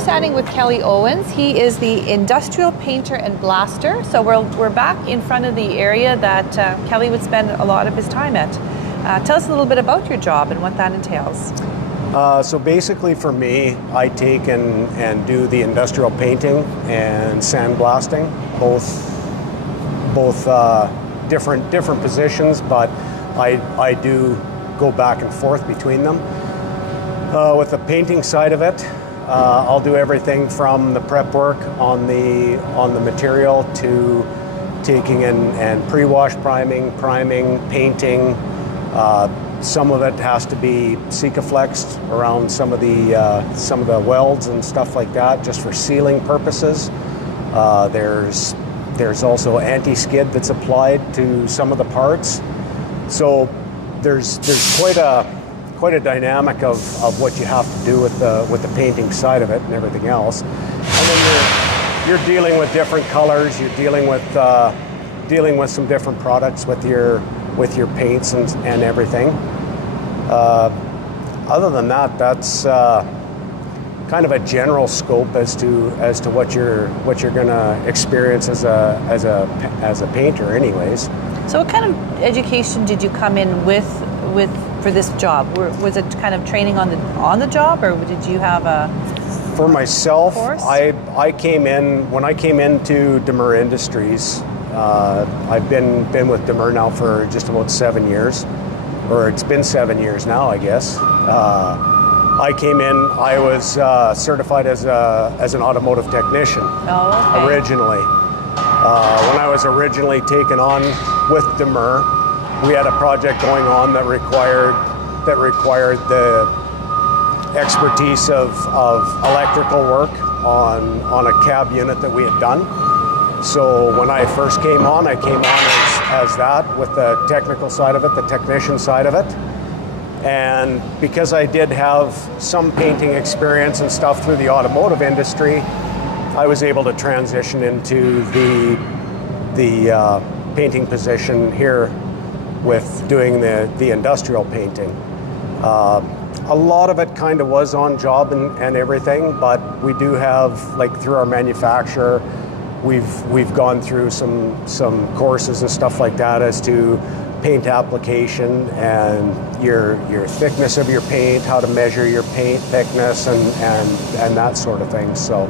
standing with Kelly Owens. He is the industrial painter and blaster. So we're back in front of the area that Kelly would spend a lot of his time at. Tell us a little bit about your job and what that entails. So basically for me, I take and do the industrial painting and sandblasting, both different positions, but I do go back and forth between them. With the painting side of it, I'll do everything from the prep work on the material to taking and pre-wash priming, painting. Some of it has to be Sikaflexed around some of the welds and stuff like that, just for sealing purposes. There's also anti-skid that's applied to some of the parts. So there's quite a dynamic of what you have to do with the painting side of it and everything else. And then you're dealing with different colors. You're dealing with some different products with your paints and everything. Other than that, that's kind of a general scope as to what you're going to experience as a painter, anyways. So, what kind of education did you come in with for this job? Was it kind of training on the job, or did you have a? For myself, course? I came in when I came into Demur Industries. I've been with Demur now for just about 7 years, or it's been 7 years now, I guess. I came in. I was certified as an automotive technician. Oh, okay. Originally. When I was originally taken on with Demur, we had a project going on that required the expertise of electrical work on a cab unit that we had done. So when I first came on, I came on as that, with the technical side of it, the technician side of it. And because I did have some painting experience and stuff through the automotive industry, I was able to transition into the painting position here with doing the industrial painting. A lot of it kind of was on job and everything, but we do have, like, through our manufacturer, we've gone through some courses and stuff like that as to paint application and your thickness of your paint, how to measure your paint thickness and that sort of thing. So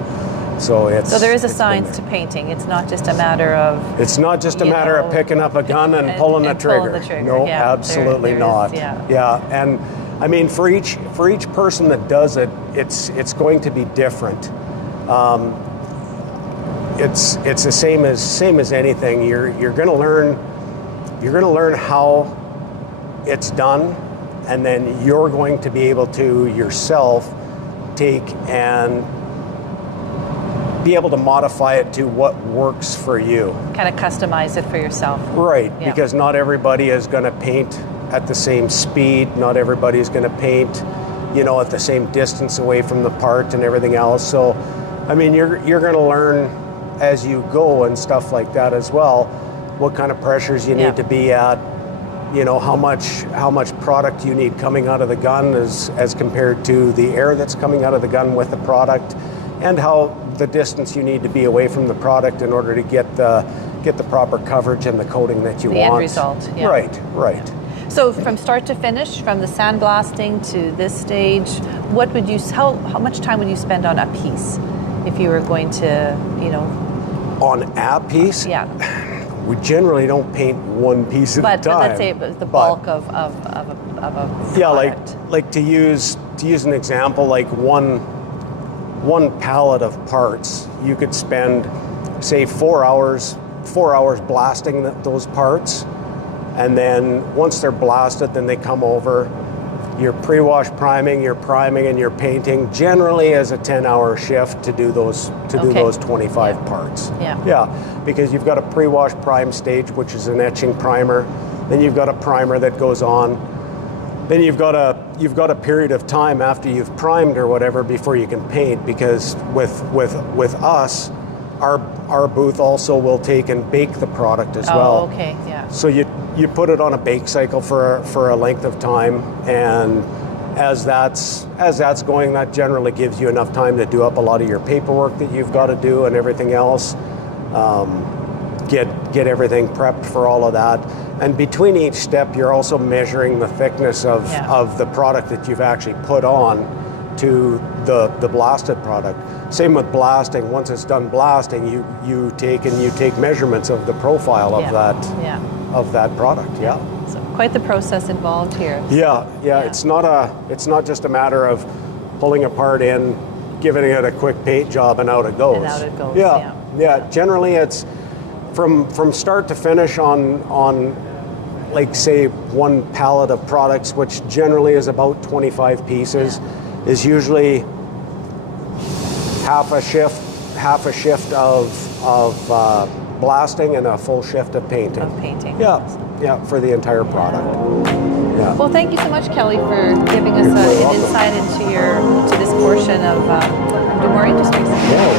there is a science to painting. It's not just a matter of. It's not just a matter of picking up a gun and pulling the trigger. No, yeah, absolutely not. Yeah, and I mean, for each person that does it, it's going to be different. It's the same as anything. You're going to learn how it's done, and then you're going to be able to yourself take and be able to modify it to what works for you. Kind of customize it for yourself. Right, yeah. Because not everybody is going to paint at the same speed. Not everybody is going to paint, at the same distance away from the part and everything else. So, I mean, you're going to learn as you go and stuff like that as well. What kind of pressures you need to be at. How much product you need coming out of the gun as compared to the air that's coming out of the gun with the product, and how the distance you need to be away from the product in order to get the proper coverage and the coating that you want. The end result. Yeah. Right. Yeah. So from start to finish, from the sandblasting to this stage, how much time would you spend on a piece if you were going to, On a piece? Yeah. We generally don't paint one piece at a time. But let's say it was the bulk of a yeah, product. like to use an example, like one pallet of parts, you could spend, say, 4 hours blasting those parts, and then once they're blasted, then they come over. Your pre-wash priming, your priming, and your painting generally is a 10-hour shift to do those 25 parts. Yeah, because you've got a pre-wash prime stage, which is an etching primer. Then you've got a primer that goes on. Then you've got a period of time after you've primed or whatever before you can paint, because with us, our booth also will take and bake the product as well. Oh, okay, yeah. So you put it on a bake cycle for a length of time, and as that's going, that generally gives you enough time to do up a lot of your paperwork that you've got to do and everything else. Get everything prepped for all of that. And between each step, you're also measuring the thickness of the product that you've actually put on to the blasted product. Same with blasting. Once it's done blasting, you take measurements of the profile of that product. Yeah. So quite the process involved here. Yeah. It's not just a matter of pulling a part in, giving it a quick paint job, and out it goes. And out it goes. Yeah. Generally, it's from start to finish on like say one pallet of products, which generally is about 25 pieces, is usually half a shift of blasting and a full shift of painting. Yeah, for the entire product. Yeah. Well, thank you so much, Kelly, for giving us an insight into this portion of Dumore Industries. Yeah,